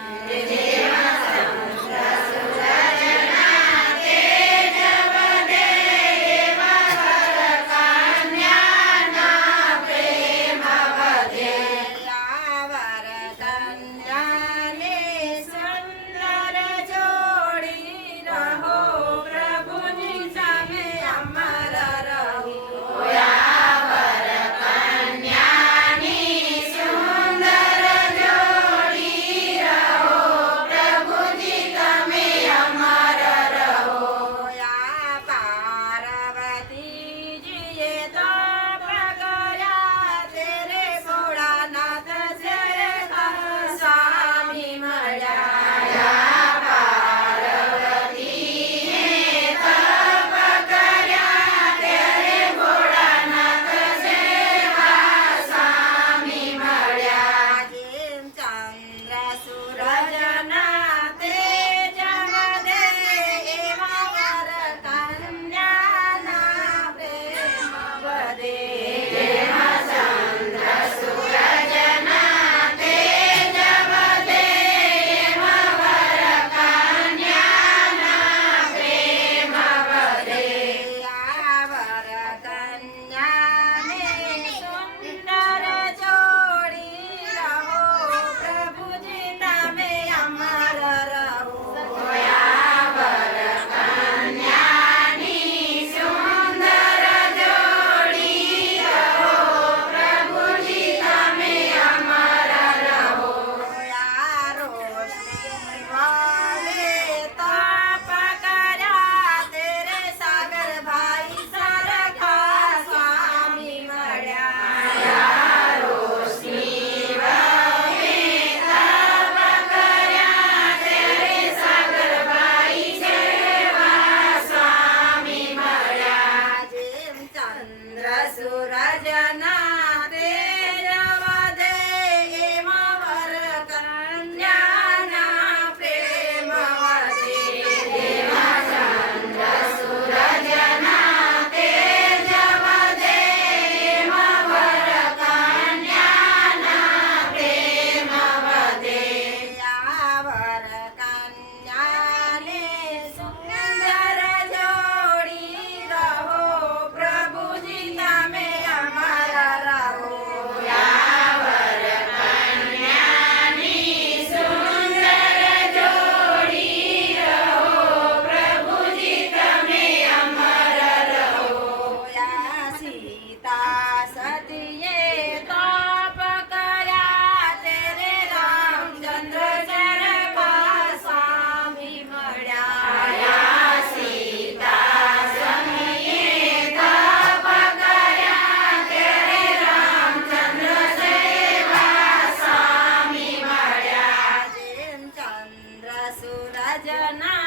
Amém. રાજા ના